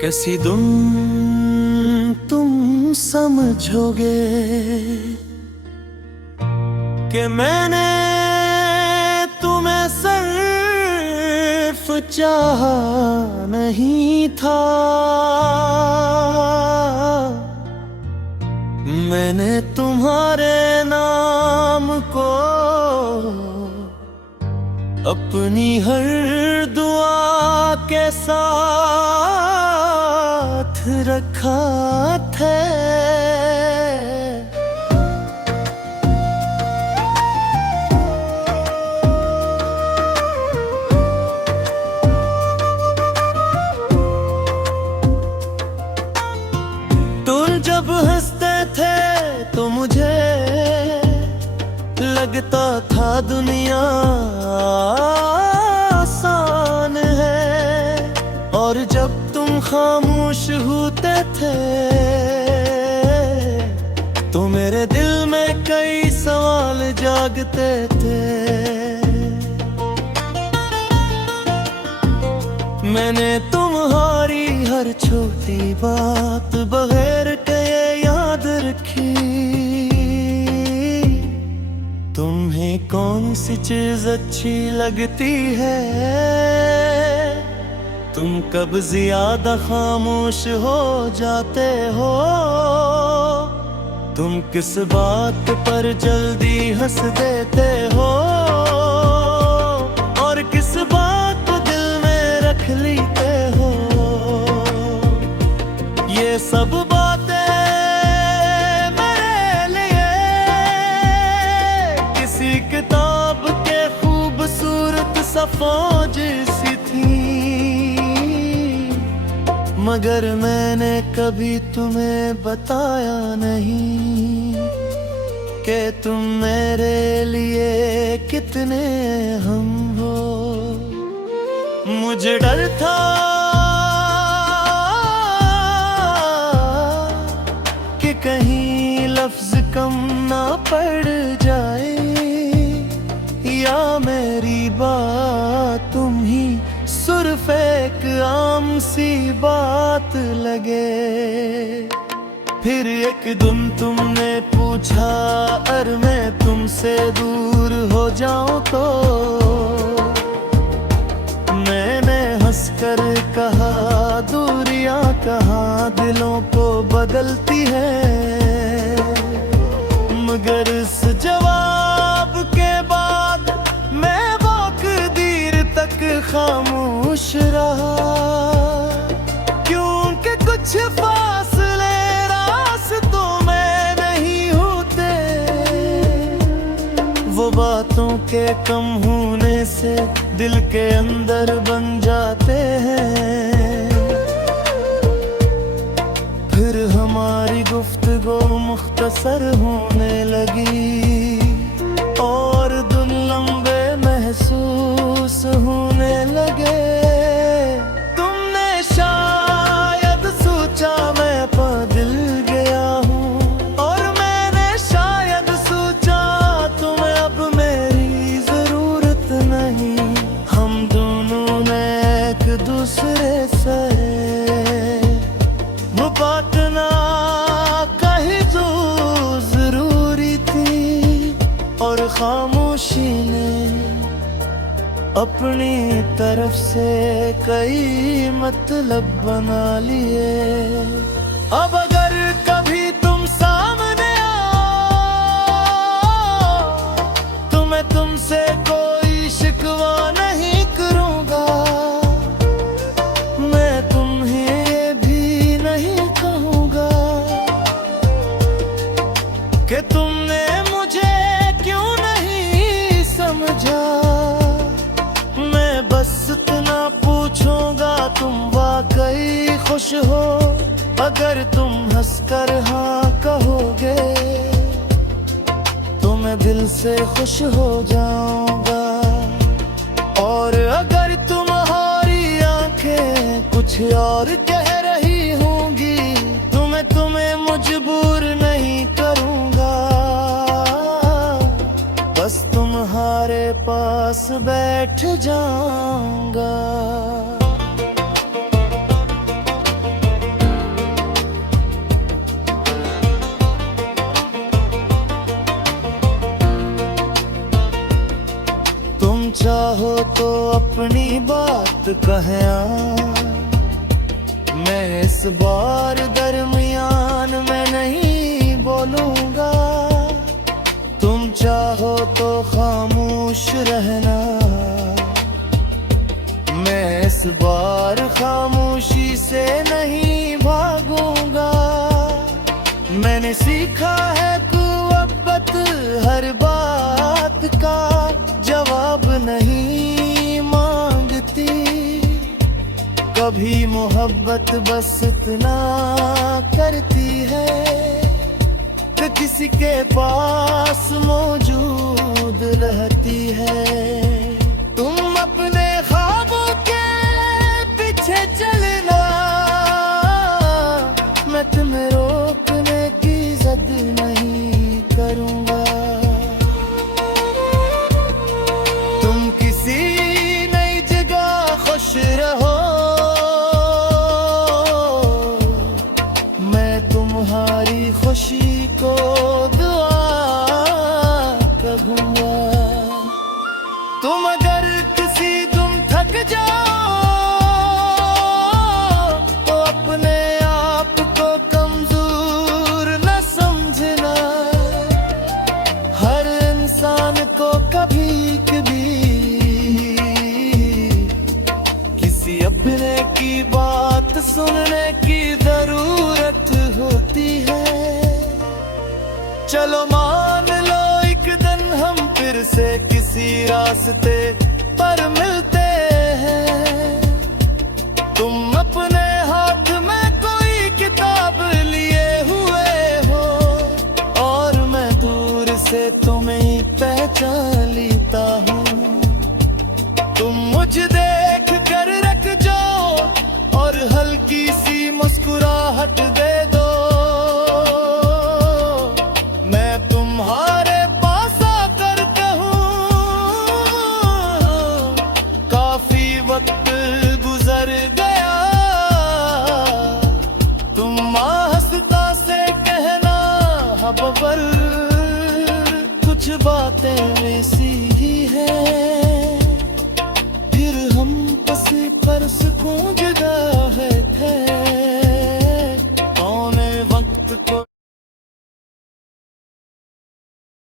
कैसी दुम तुम समझोगे कि मैंने तुम्हें सिर्फ चाहा नहीं था। मैंने तुम्हारे नाम को अपनी हर दुआ के साथ रखा था। तुम जब हंसते थे तो मुझे लगता था दुनिया आसान है, और जब तुम खामोश होते थे तो मेरे दिल में कई सवाल जागते थे। मैंने तुम्हारी हर छोटी बात बगैर कहे याद रखी। तुम्हें कौन सी चीज अच्छी लगती है? तुम कब ज्यादा खामोश हो जाते हो? तुम किस बात पर जल्दी हंस देते हो और किस बात को दिल में रख लेते हो? ये सब बातें मेरे लिए किसी किताब के खूबसूरत सफ़ों जैसी थी, मगर मैंने कभी तुम्हें बताया नहीं कि तुम मेरे लिए कितने हम हो। मुझे डर था कि कहीं लफ्ज कम ना पड़ जाए या मेरी बात तुम ही सिर्फ एक आम सी बात लगे। फिर एक दिन तुमने पूछा अगर मैं तुमसे दूर हो जाऊं तो? मैंने हंसकर कहा दूरियां कहाँ दिलों को बदलती है, मगर इस जवाब के बाद मैं बहुत देर तक खामोश रहा, क्योंकि कुछ फासले रास्तों में नहीं होते। वो बातों के कम होने से दिल के अंदर बन जाते हैं। फिर हमारी गुफ्तगू मुख्तसर होने लगी और दिन लंबे महसूस होने लगे। तुमने शायद सोचा मैं पागल गया हूँ, और मैंने शायद सोचा तुम्हें अब मेरी जरूरत नहीं। हम दोनों ने एक दूसरे से वो बात ना कही जो जरूरी थी, और खामोशी ने अपनी तरफ से कई मतलब बना लिए। अब अगर कभी तुम सामने आओ तो मैं तुमसे कोई शिकवा नहीं करूँगा। मैं तुम्हें ये भी नहीं कहूँगा कि तुमने मुझे क्यों नहीं समझा। मैं बस इतना पूछूंगा तुम वाकई खुश हो? अगर तुम हंसकर हाँ कहोगे तो मैं दिल से खुश हो जाऊंगा, और अगर तुम्हारी आंखें कुछ और कह रही होंगी तो मैं तुम्हें मजबूर नहीं करूंगा। बस तुम्हारे पास बैठ जाऊंगा। चाहो तो अपनी बात कहया, मैं इस बार दरमियान में नहीं बोलूंगा। तुम चाहो तो खामोश रहना, मैं इस बार खामोशी से नहीं भागूंगा। मैंने सीखा है कुव्वत हर बात का जवाब नहीं मांगती। कभी मोहब्बत बस इतना करती है कि किसी के पास मौजूद रहती है। तुम अपने ख्वाबों के पीछे चलना, मैं तुम्हें रोकने की जिद नहीं करूंगा। तुम किसी नई जगह खुश रहो, मैं तुम्हारी खुशी को दुआ कहूंगा। तुम अगर किसी तुम थक जाओ तो अपने आप को कमजोर न समझना। हर इंसान को कभी कभी किसी अपने की बात सुनने की जरूरत होती है। चलो मान लो एक दिन हम फिर से किसी रास्ते पर मिलते हैं। तुम अपने हाथ में कोई किताब लिए हुए हो और मैं दूर से तुम्हें पहचान लेता हूँ। तुम मुझे देख कर रख जाओ और हल्की सी मुस्कुराहट दे दो। मैं तुम्हारे पास आकर कहूँ काफी वक्त गुजर गया। तुम हंसता से कहना हब्बर कुछ बातें वैसी ही है। फिर हम पसी पर सुकून जुदा